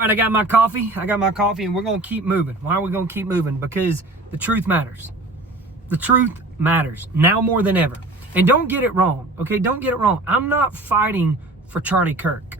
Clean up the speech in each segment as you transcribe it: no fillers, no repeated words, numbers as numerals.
All right, I got my coffee, and we're going to keep moving. Why are we going to keep moving? Because the truth matters. The truth matters now more than ever. And don't get it wrong, okay? Don't get it wrong. I'm not fighting for Charlie Kirk.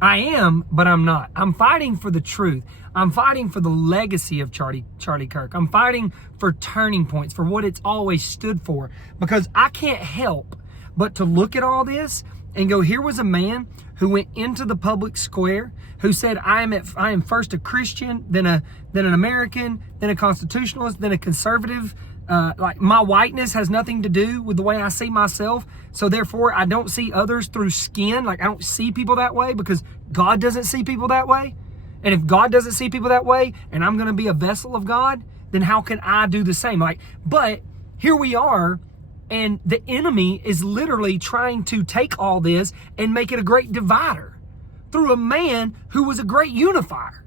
I am, but I'm not. I'm fighting for the truth. I'm fighting for the legacy of Charlie Kirk. I'm fighting for turning points, for what it's always stood for. Because I can't help but to look at all this and go, here was a man who went into the public square, who said, I am first a Christian, then an American, then a constitutionalist, then a conservative. Like my whiteness has nothing to do with the way I see myself. So therefore I don't see others through skin. Like I don't see people that way because God doesn't see people that way. And if God doesn't see people that way and I'm going to be a vessel of God, then how can I do the same? But here we are, and the enemy is literally trying to take all this and make it a great divider through a man who was a great unifier.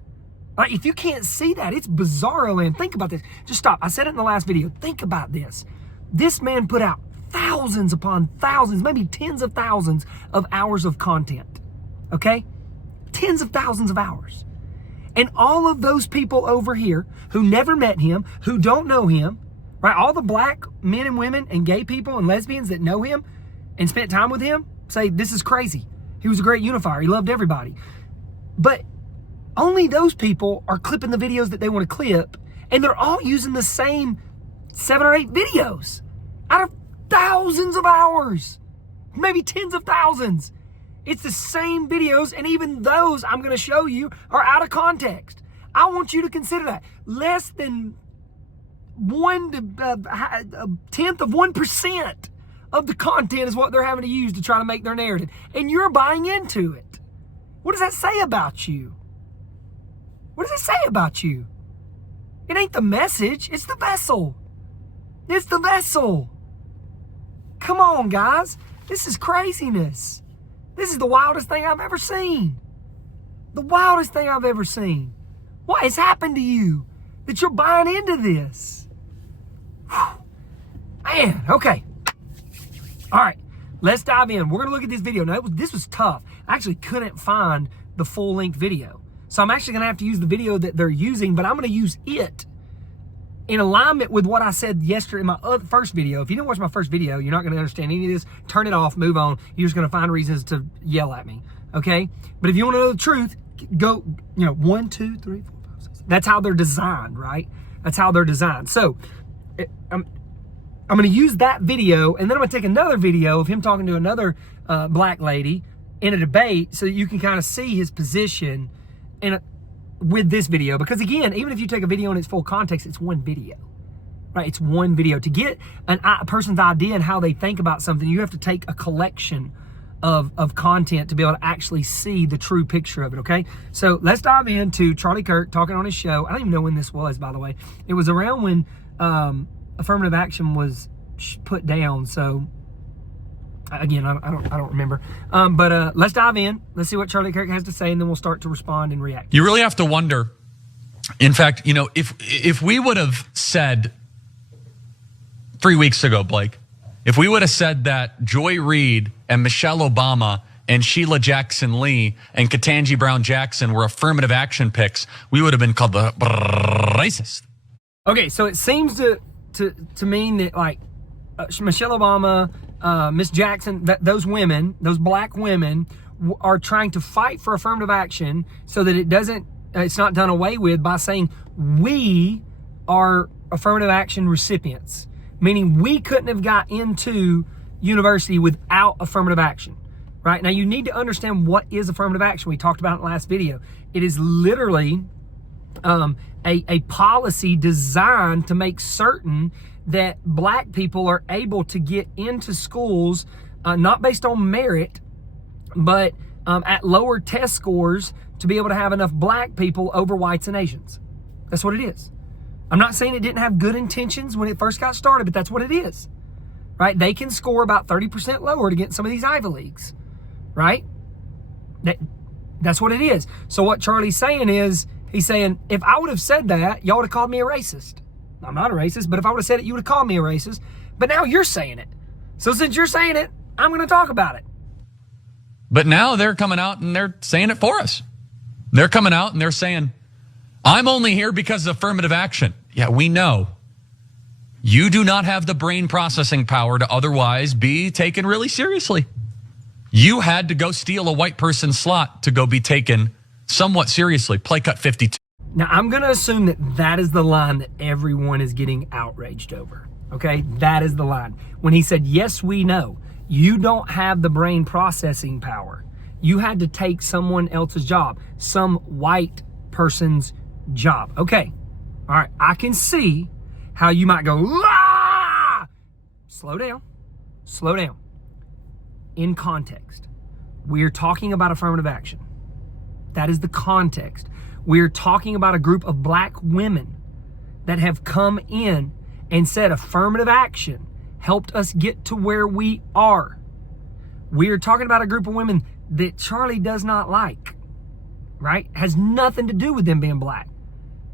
Like, if you can't see that, it's bizarre land. Think about this. Just stop. I said it in the last video. Think about this. This man put out thousands upon thousands, maybe tens of thousands of hours of content. Okay? Tens of thousands of hours. And all of those people over here who never met him, who don't know him, right? All the black men and women and gay people and lesbians that know him and spent time with him say, this is crazy. He was a great unifier. He loved everybody. But only those people are clipping the videos that they want to clip, and they're all using the same 7 or 8 videos out of thousands of hours, maybe tens of thousands. It's the same videos, and even those I'm going to show you are out of context. I want you to consider that. Less than a tenth of 1% of the content is what they're having to use to try to make their narrative, and you're buying into it. What does that say about you? What does it say about you? It ain't the message, it's the vessel. It's the vessel. Come on, guys. This is craziness. This is the wildest thing I've ever seen. The wildest thing I've ever seen. What has happened to you that you're buying into this? Whew. Man, okay. All right, let's dive in. We're going to look at this video. Now, this was tough. I actually couldn't find the full-length video. So I'm actually going to have to use the video that they're using, but I'm going to use it in alignment with what I said yesterday in my first video. If you didn't watch my first video, you're not going to understand any of this. Turn it off, move on. You're just going to find reasons to yell at me, okay? But if you want to know the truth, go, 1, 2, 3, 4, 5, 6. That's how they're designed, right? That's how they're designed. So I'm going to use that video, and then I'm going to take another video of him talking to another black lady in a debate so that you can kind of see his position with this video. Because again, even if you take a video in its full context, it's one video, right? It's one video. To get a person's idea and how they think about something, you have to take a collection of content to be able to actually see the true picture of it, okay? So let's dive into Charlie Kirk talking on his show. I don't even know when this was, by the way. It was around when affirmative action was put down, so again, I don't remember. But let's dive in. Let's see what Charlie Kirk has to say, and then we'll start to respond and react. You really have to wonder. In fact, if we would have said 3 weeks ago, Blake, if we would have said that Joy Reid and Michelle Obama and Sheila Jackson Lee and Ketanji Brown Jackson were affirmative action picks, we would have been called the racist. Okay, so it seems to mean that like Michelle Obama, Miss Jackson, those women, those black women, are trying to fight for affirmative action so that it's not done away with by saying we are affirmative action recipients, meaning we couldn't have got into university without affirmative action, right? Now you need to understand what is affirmative action. We talked about it in the last video. It is literally a policy designed to make certain that black people are able to get into schools, not based on merit, but at lower test scores to be able to have enough black people over whites and Asians. That's what it is. I'm not saying it didn't have good intentions when it first got started, but that's what it is, right? They can score about 30% lower to get in some of these Ivy Leagues, right? That's what it is. So what Charlie's saying is, he's saying, if I would have said that, y'all would have called me a racist. I'm not a racist, but if I would have said it, you would have called me a racist. But now you're saying it. So since you're saying it, I'm going to talk about it. But now they're coming out and they're saying it for us. They're coming out and they're saying, I'm only here because of affirmative action. Yeah, we know. You do not have the brain processing power to otherwise be taken really seriously. You had to go steal a white person's slot to go be taken somewhat seriously. Play cut 52. Now, I'm going to assume that that is the line that everyone is getting outraged over. Okay, that is the line. When he said, yes, we know, you don't have the brain processing power. You had to take someone else's job, some white person's job. Okay, all right, I can see how you might go, ah! Slow down, slow down. In context, we're talking about affirmative action. That is the context. We're talking about a group of black women that have come in and said affirmative action helped us get to where we are. We're talking about a group of women that Charlie does not like, right? Has nothing to do with them being black.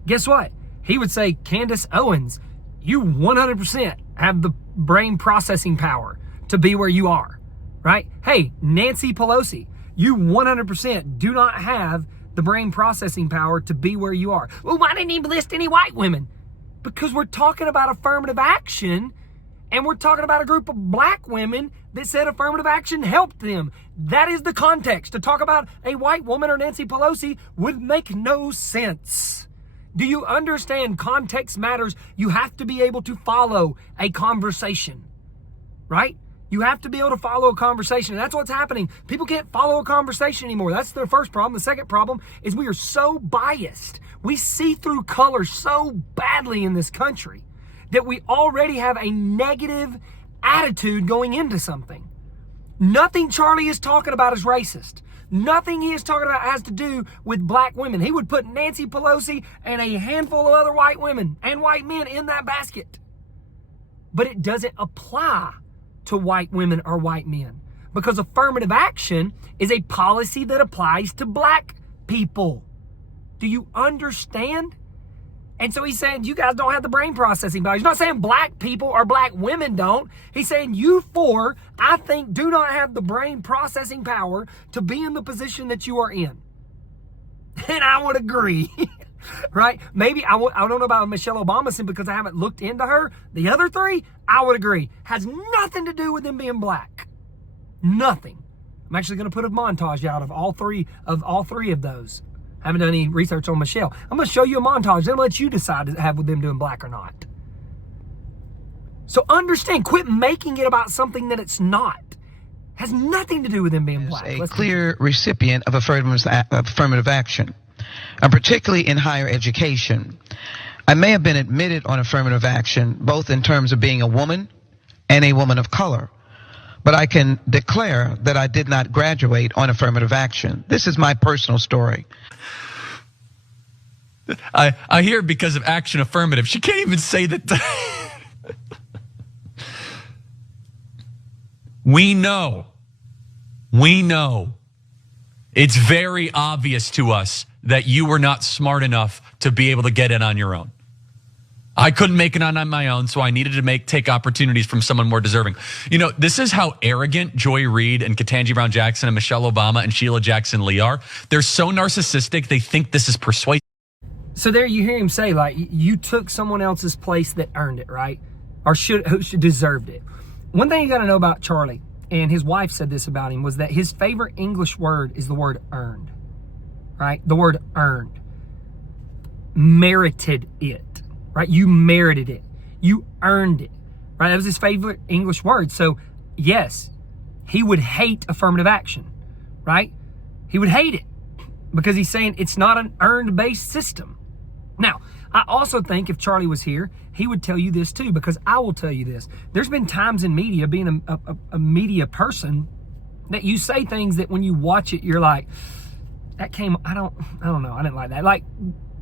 Guess what? He would say, Candace Owens, you 100% have the brain processing power to be where you are, right? Hey, Nancy Pelosi, you 100% do not have the brain processing power to be where you are. Well, why didn't he list any white women? Because we're talking about affirmative action, and we're talking about a group of black women that said affirmative action helped them. That is the context. To talk about a white woman or Nancy Pelosi would make no sense. Do you understand? Context matters. You have to be able to follow a conversation, right? You have to be able to follow a conversation. And that's what's happening. People can't follow a conversation anymore. That's the first problem. The second problem is we are so biased. We see through color so badly in this country that we already have a negative attitude going into something. Nothing Charlie is talking about is racist. Nothing he is talking about has to do with black women. He would put Nancy Pelosi and a handful of other white women and white men in that basket. But it doesn't apply to white women or white men, because affirmative action is a policy that applies to black people. Do you understand? And so he's saying you guys don't have the brain processing power. He's not saying black people or black women don't. He's saying you four, I think, do not have the brain processing power to be in the position that you are in. And I would agree. Right? Maybe, I don't know about Michelle Obama because I haven't looked into her. The other three, I would agree, has nothing to do with them being black. Nothing. I'm actually going to put a montage out of all three of those. I haven't done any research on Michelle. I'm going to show you a montage, then let you decide to have with them doing black or not. So understand, quit making it about something that it's not. Has nothing to do with them being black. A clear recipient of affirmative action, and particularly in higher education. I may have been admitted on affirmative action, both in terms of being a woman and a woman of color, but I can declare that I did not graduate on affirmative action. This is my personal story. I hear because of action affirmative. She can't even say that. We know. It's very obvious to us that you were not smart enough to be able to get in on your own. I couldn't make it on my own, so I needed to take opportunities from someone more deserving. You know, this is how arrogant Joy Reid and Ketanji Brown Jackson and Michelle Obama and Sheila Jackson Lee are. They're so narcissistic, they think this is persuasive. So there you hear him say, like, you took someone else's place that earned it, right? Or who deserved it. One thing you got to know about Charlie, and his wife said this about him, was that his favorite English word is the word earned, right? The word earned. Merited it, right? You merited it. You earned it, right? That was his favorite English word. So yes, he would hate affirmative action, right? He would hate it because he's saying it's not an earned-based system. Now, I also think if Charlie was here, he would tell you this too, because I will tell you this. There's been times in media, being a media person, that you say things that when you watch it, you're like, that came, I don't know, I didn't like that. Like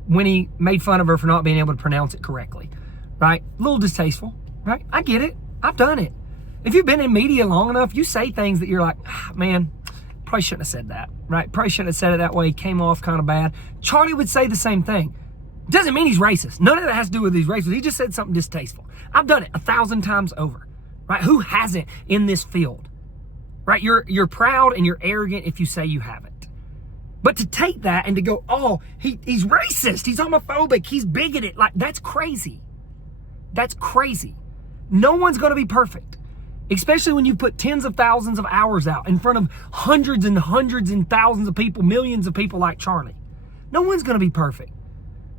when he made fun of her for not being able to pronounce it correctly, right? A little distasteful, right? I get it. I've done it. If you've been in media long enough, you say things that you're like, man, probably shouldn't have said that, right? Probably shouldn't have said it that way. Came off kind of bad. Charlie would say the same thing. Doesn't mean he's racist. None of that has to do with he's racist. He just said something distasteful. I've done it 1,000 times over, right? Who hasn't in this field, right? You're proud and you're arrogant if you say you haven't. But to take that and to go, oh, he's racist, he's homophobic, he's bigoted, like, that's crazy. That's crazy. No one's going to be perfect, especially when you put tens of thousands of hours out in front of hundreds and hundreds and thousands of people, millions of people like Charlie. No one's going to be perfect.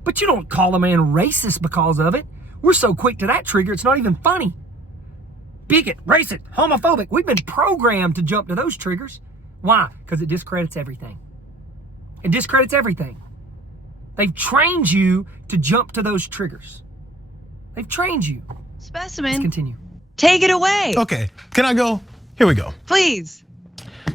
But you don't call a man racist because of it. We're so quick to that trigger, it's not even funny. Bigot, racist, homophobic. We've been programmed to jump to those triggers. Why? Because it discredits everything. It discredits everything. They've trained you to jump to those triggers. They've trained you. Specimen. Let's continue. Take it away. Okay, can I go? Here we go. Please.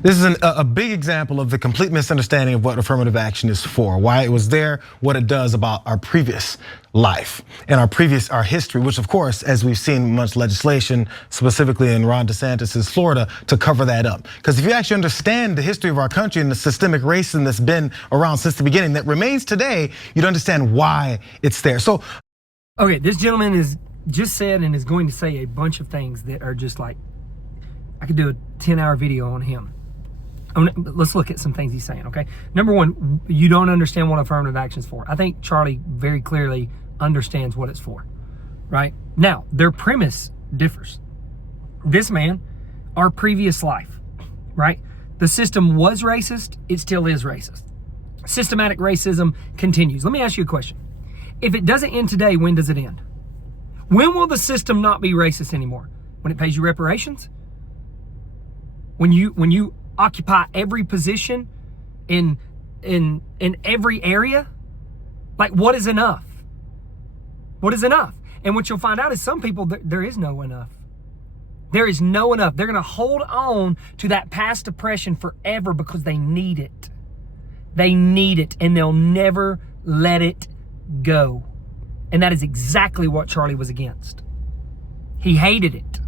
This is a big example of the complete misunderstanding of what affirmative action is for, why it was there, what it does about our previous life and our history, which of course, as we've seen much legislation, specifically in Ron DeSantis' Florida, to cover that up. Because if you actually understand the history of our country and the systemic racism that's been around since the beginning, that remains today, you'd understand why it's there. So, okay, this gentleman is just said and is going to say a bunch of things that are just like, I could do a 10-hour video on him. Let's look at some things he's saying, okay? Number one, you don't understand what affirmative action is for. I think Charlie very clearly understands what it's for, right? Now, their premise differs. This man, our previous life, right? The system was racist, it still is racist. Systematic racism continues. Let me ask you a question. If it doesn't end today, when does it end? When will the system not be racist anymore? When it pays you reparations? When you occupy every position in every area? Like, what is enough? What is enough? And what you'll find out is some people, there is no enough. There is no enough. They're going to hold on to that past oppression forever because they need it. They need it, and they'll never let it go. And that is exactly what Charlie was against. He hated it.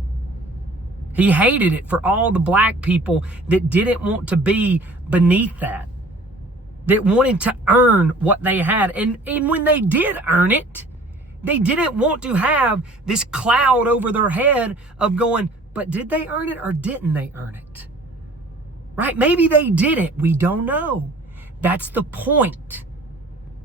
He hated it for all the black people that didn't want to be beneath that wanted to earn what they had. And when they did earn it, they didn't want to have this cloud over their head of going, but did they earn it or didn't they earn it? Right? Maybe they didn't. We don't know. That's the point.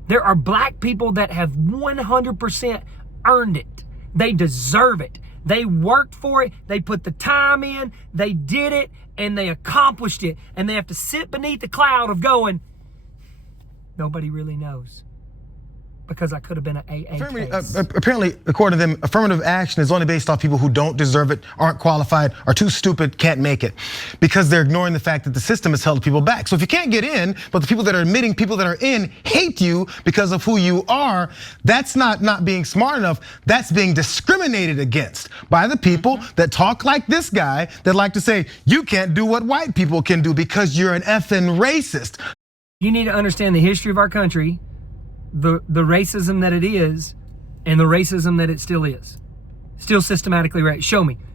There are black people that have 100% earned it. They deserve it. They worked for it, they put the time in, they did it, and they accomplished it. And they have to sit beneath the cloud of going, nobody really knows. Because I could have been an AA case. Apparently, according to them, affirmative action is only based off people who don't deserve it, aren't qualified, are too stupid, can't make it. Because they're ignoring the fact that the system has held people back. So if you can't get in, but the people that are admitting people that are in hate you because of who you are, that's not being smart enough. That's being discriminated against by the people that talk like this guy, that like to say, you can't do what white people can do because you're an effing racist. You need to understand the history of our country, the racism that it is, and the racism that it still is. Still systematically racist.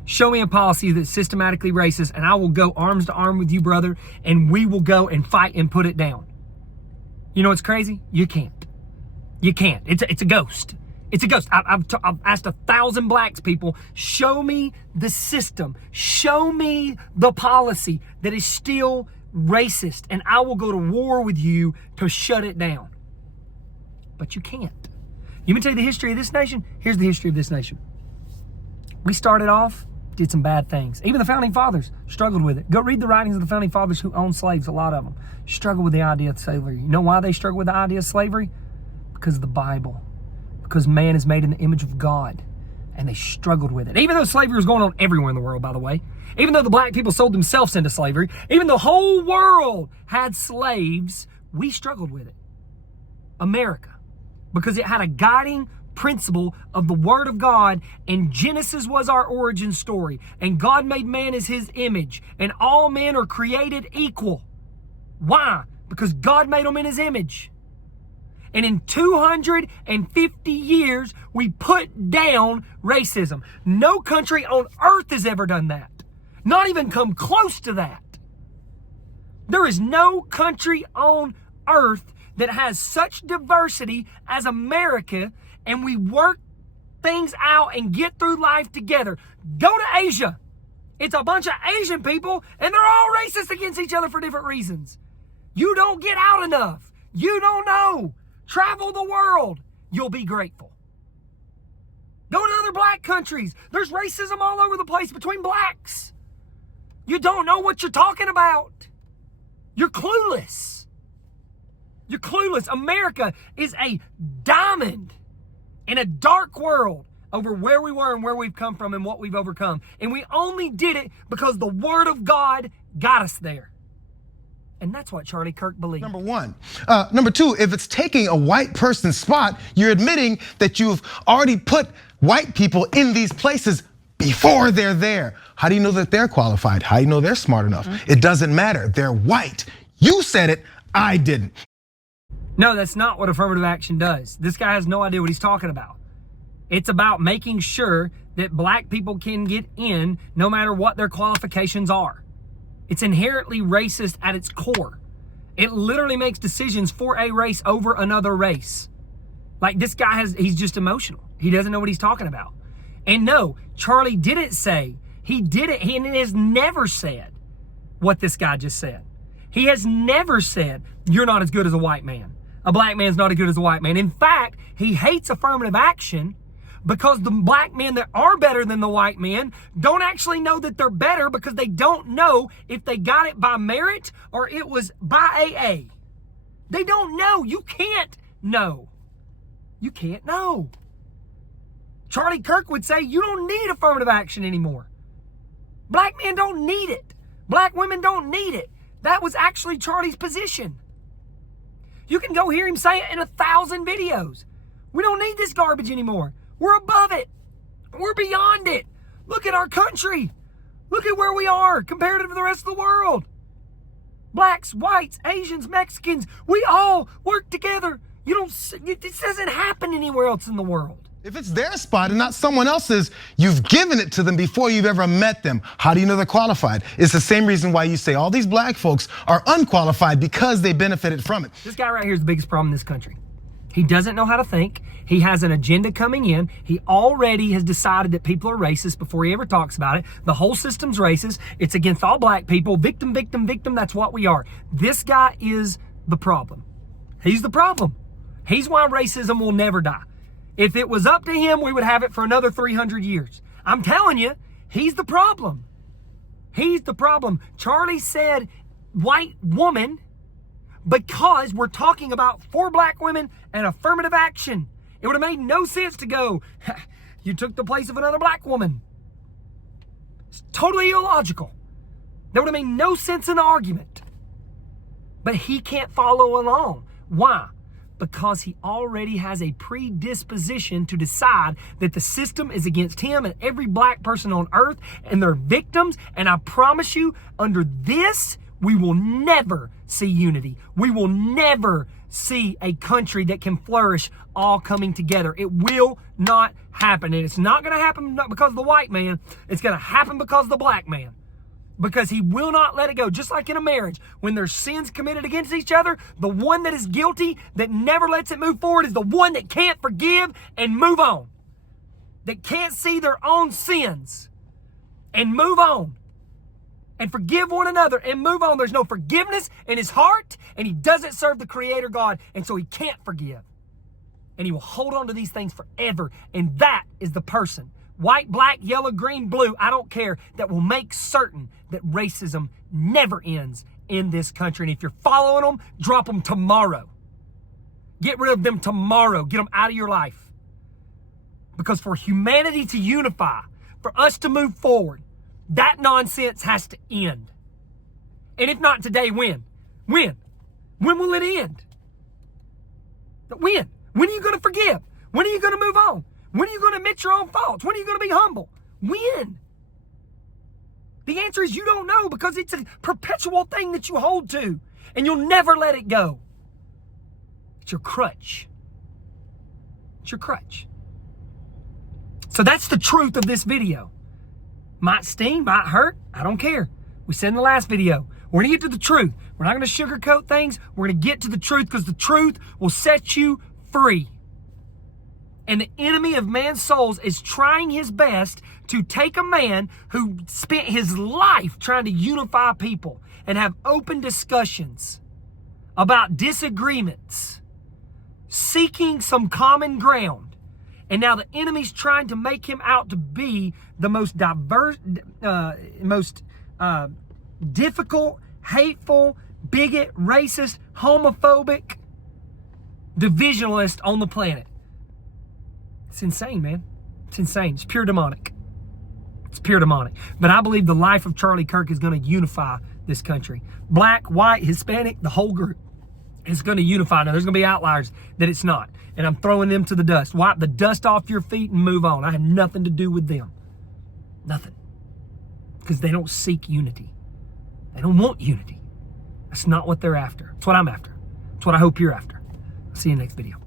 Show me a policy that's systematically racist, and I will go arms to arm with you, brother, and we will go and fight and put it down. You know what's crazy? You can't. You can't. It's a ghost. It's a ghost. I've asked 1,000 blacks people, show me the system. Show me the policy that is still racist, and I will go to war with you to shut it down. But you can't. You want me to tell you the history of this nation? Here's the history of this nation. We started off, did some bad things. Even the founding fathers struggled with it. Go read the writings of the founding fathers who owned slaves, a lot of them. Struggled with the idea of slavery. You know why they struggled with the idea of slavery? Because of the Bible. Because man is made in the image of God. And they struggled with it. Even though slavery was going on everywhere in the world, by the way. Even though the black people sold themselves into slavery. Even though the whole world had slaves, we struggled with it. America. Because it had a guiding principle of the Word of God, and Genesis was our origin story, and God made man as his image, and all men are created equal. Why? Because God made them in his image. And in 250 years, we put down racism. No country on earth has ever done that. Not even come close to that. There is no country on earth that has such diversity as America, and we work things out and get through life together. Go to Asia. It's a bunch of Asian people, and they're all racist against each other for different reasons. You don't get out enough. You don't know. Travel the world. You'll be grateful. Go to other black countries. There's racism all over the place between blacks. You don't know what you're talking about. You're clueless. You're clueless. America is a diamond in a dark world over where we were and where we've come from and what we've overcome. And we only did it because the Word of God got us there. And that's what Charlie Kirk believed. Number one. Number two, if it's taking a white person's spot, you're admitting that you've already put white people in these places before they're there. How do you know that they're qualified? How do you know they're smart enough? It doesn't matter. They're white. You said it, I didn't. No, that's not what affirmative action does. This guy has no idea what he's talking about. It's about making sure that black people can get in no matter what their qualifications are. It's inherently racist at its core. It literally makes decisions for a race over another race. Like this guy he's just emotional. He doesn't know what he's talking about. And no, Charlie didn't say, he has never said what this guy just said. He has never said, you're not as good as a white man. A black man's not as good as a white man. In fact, he hates affirmative action because the black men that are better than the white men don't actually know that they're better because they don't know if they got it by merit or it was by AA. They don't know. You can't know. You can't know. Charlie Kirk would say you don't need affirmative action anymore. Black men don't need it. Black women don't need it. That was actually Charlie's position. You can go hear him say it in 1,000 videos. We don't need this garbage anymore. We're above it. We're beyond it. Look at our country. Look at where we are compared to the rest of the world. Blacks, whites, Asians, Mexicans, we all work together. This doesn't happen anywhere else in the world. If it's their spot and not someone else's, you've given it to them before you've ever met them. How do you know they're qualified? It's the same reason why you say all these black folks are unqualified because they benefited from it. This guy right here is the biggest problem in this country. He doesn't know how to think. He has an agenda coming in. He already has decided that people are racist before he ever talks about it. The whole system's racist. It's against all black people. Victim, victim, victim. That's what we are. This guy is the problem. He's the problem. He's why racism will never die. If it was up to him, we would have it for another 300 years. I'm telling you, he's the problem. He's the problem. Charlie said white woman because we're talking about 4 black women and affirmative action. It would have made no sense to go, you took the place of another black woman. It's totally illogical. That would have made no sense in the argument. But he can't follow along. Why? Because he already has a predisposition to decide that the system is against him and every black person on earth and they're victims. And I promise you, under this, we will never see unity. We will never see a country that can flourish all coming together. It will not happen. And it's not going to happen because of the white man. It's going to happen because of the black man. Because he will not let it go. Just like in a marriage, when there's sins committed against each other, the one that is guilty, that never lets it move forward, is the one that can't forgive and move on. That can't see their own sins and move on. And forgive one another and move on. There's no forgiveness in his heart, and he doesn't serve the Creator God, and so he can't forgive. And he will hold on to these things forever. And that is the person, white, black, yellow, green, blue, I don't care, that will make certain that racism never ends in this country. And if you're following them, drop them tomorrow. Get rid of them tomorrow. Get them out of your life. Because for humanity to unify, for us to move forward, that nonsense has to end. And if not today, when? When? When will it end? When? When are you going to forgive? When are you going to move on? When are you going to admit your own faults? When are you going to be humble? When? The answer is you don't know, because it's a perpetual thing that you hold to and you'll never let it go. It's your crutch. It's your crutch. So that's the truth of this video. Might sting, might hurt, I don't care. We said in the last video, we're going to get to the truth. We're not going to sugarcoat things. We're going to get to the truth because the truth will set you free. And the enemy of man's souls is trying his best to take a man who spent his life trying to unify people and have open discussions about disagreements, seeking some common ground. And now the enemy's trying to make him out to be the most diverse, difficult, hateful, bigot, racist, homophobic, divisionalist on the planet. It's insane, man. It's insane. It's pure demonic. It's pure demonic. But I believe the life of Charlie Kirk is going to unify this country. Black, white, Hispanic, the whole group is going to unify. Now, there's going to be outliers that it's not. And I'm throwing them to the dust. Wipe the dust off your feet and move on. I have nothing to do with them. Nothing. Because they don't seek unity. They don't want unity. That's not what they're after. That's what I'm after. That's what I hope you're after. I'll see you next video.